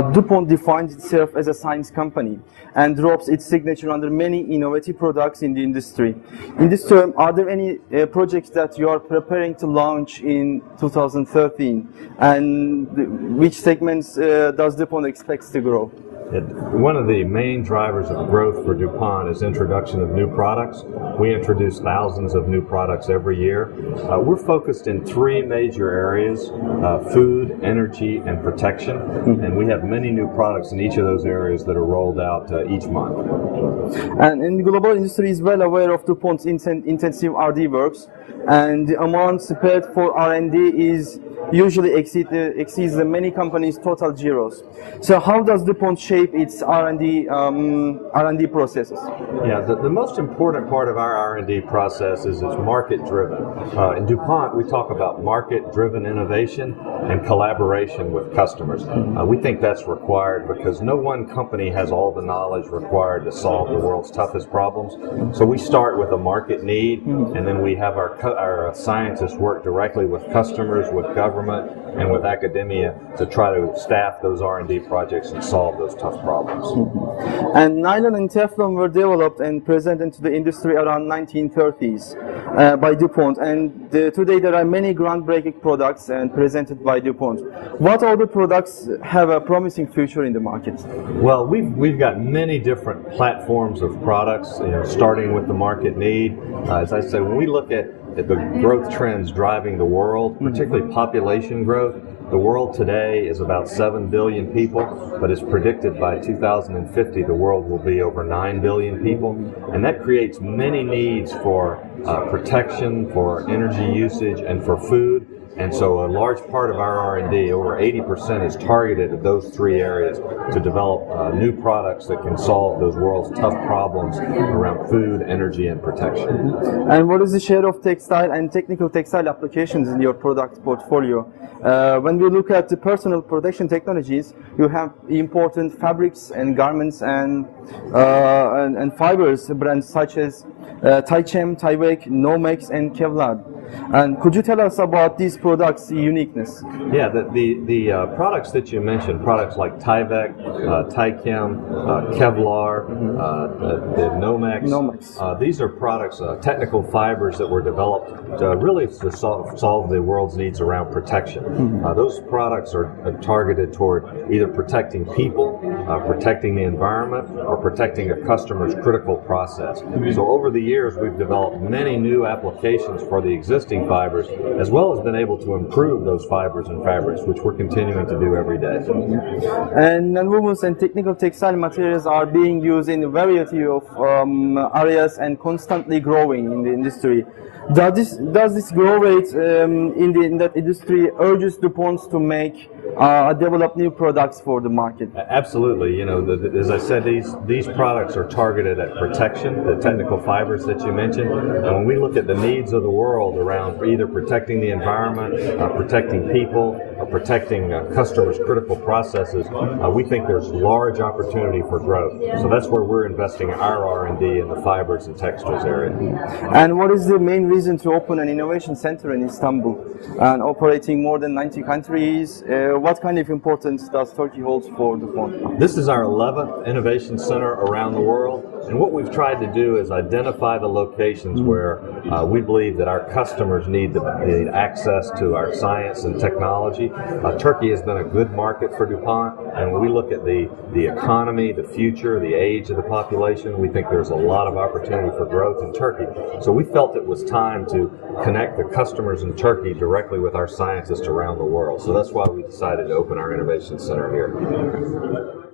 DuPont defines itself as a science company and drops its signature under many innovative products in the industry. In this term, are there any projects that you are preparing to launch in 2013? And which segments does DuPont expect to grow? One of the main drivers of growth for DuPont is introduction of new products. We introduce thousands of new products every year. We're focused in three major areas: food, energy, and protection. And we have many new products in each of those areas that are rolled out each month. And the global industry is well aware of DuPont's intensive R&D works, and the amount spent for R&D is usually exceeds the many companies' total zeros. So how does DuPont shape its R&D processes? Yeah, the most important part of our R&D process is it's market-driven. In DuPont, we talk about market-driven innovation and collaboration with customers. We think that's required because no one company has all the knowledge required to solve the world's toughest problems. So we start with a market need, and then we have our scientists work directly with customers, with government, and with academia to try to staff those R&D projects and solve those tough problems. And nylon and Teflon were developed and presented to the industry around 1930s by DuPont, and today there are many groundbreaking products and presented by DuPont. What other products have a promising future in the market? Well, we've got many different platforms of products, starting with the market need. As I say, when we look at the growth trends driving the world, particularly population growth. The world today is about 7 billion people, but it's predicted by 2050 the world will be over 9 billion people. And that creates many needs for protection, for energy usage, and for food. And so a large part of our R&D, over 80%, is targeted at those three areas to develop new products that can solve those world's tough problems around food, energy, and protection. And what is the share of textile and technical textile applications in your product portfolio? When we look at the personal protection technologies, you have important fabrics and garments and fibers brands such as Tychem, Tyvek, Nomex, and Kevlar. And could you tell us about these products' uniqueness? Yeah, the products that you mentioned, products like Tyvek, Tychem, Kevlar, the Nomex, these are products, technical fibers that were developed really to solve the world's needs around protection. Those products are targeted toward either protecting people, protecting the environment, or protecting a customer's critical process. So over the years, we've developed many new applications for the existing fibers, as well as been able to improve those fibers and fabrics, which we're continuing to do every day. And nonwovens and technical textile materials are being used in a variety of areas and constantly growing in the industry. Does this grow rate in that industry urges DuPont to develop new products for the market? Absolutely. As I said, these products are targeted at protection, the technical fibers that you mentioned. And when we look at the needs of the world around either protecting the environment, protecting people, or protecting customers' critical processes, we think there's large opportunity for growth. So that's where we're investing our R&D in the fibers and textiles area. And what is the main reason to open an innovation center in Istanbul and operating more than 90 countries? What kind of importance does Turkey hold for DuPont? This is our 11th innovation center around the world, and what we've tried to do is identify the locations where we believe that our customers need access to our science and technology. Turkey has been a good market for DuPont, and when we look at the economy, the future, the age of the population, we think there's a lot of opportunity for growth in Turkey. So we felt it was time to connect the customers in Turkey directly with our scientists around the world. So that's why we decided to open our innovation center here.